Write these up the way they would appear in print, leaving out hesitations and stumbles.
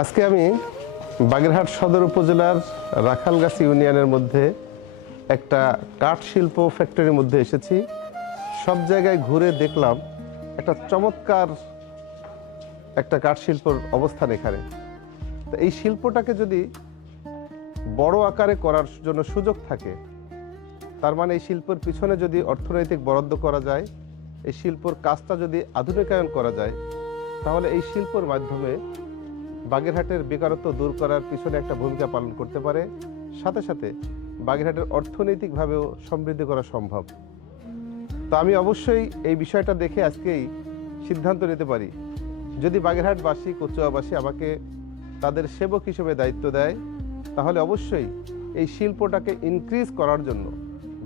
আজকে আমি বাগেরহাট সদর উপজেলার রাখালগাছি ইউনিয়নের মধ্যে একটা কাঠ শিল্প ফ্যাক্টরির মধ্যে এসেছি। সব জায়গায় ঘুরে দেখলাম একটা চমৎকার একটা কাঠ শিল্পর অবস্থান এখানে। তো এই শিল্পটাকে যদি বড় আকারে করার জন্য সুযোগ থাকে, তার মানে এই শিল্পের পিছনে যদি অর্থনৈতিক বরাদ্দ করা যায়, এই শিল্পর কাজটা যদি আধুনিকায়ন করা যায়, তাহলে এই শিল্পর মাধ্যমে বাগেরহাটের বেকারত্ব দূর করার পিছনে একটা ভূমিকা পালন করতে পারে। সাথে সাথে বাগেরহাটের অর্থনৈতিকভাবেও সমৃদ্ধি করা সম্ভব। তো আমি অবশ্যই এই বিষয়টা দেখে আজকেই সিদ্ধান্ত নিতে পারি, যদি বাগেরহাটবাসী কচুয়াবাসী আমাকে তাদের সেবক হিসেবে দায়িত্ব দেয়, তাহলে অবশ্যই এই শিল্পটাকে ইনক্রিজ করার জন্য,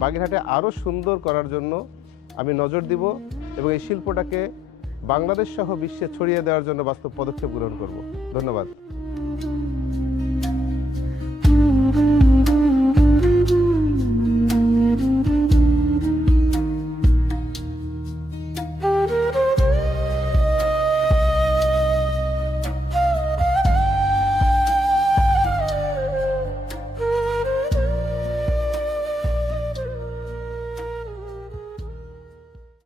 বাগেরহাটে আরও সুন্দর করার জন্য আমি নজর দিব এবং এই শিল্পটাকে বাংলাদেশ সহ বিশ্বে ছড়িয়ে দেওয়ার জন্য বাস্তব পদক্ষেপ গ্রহণ করব। ধন্যবাদ।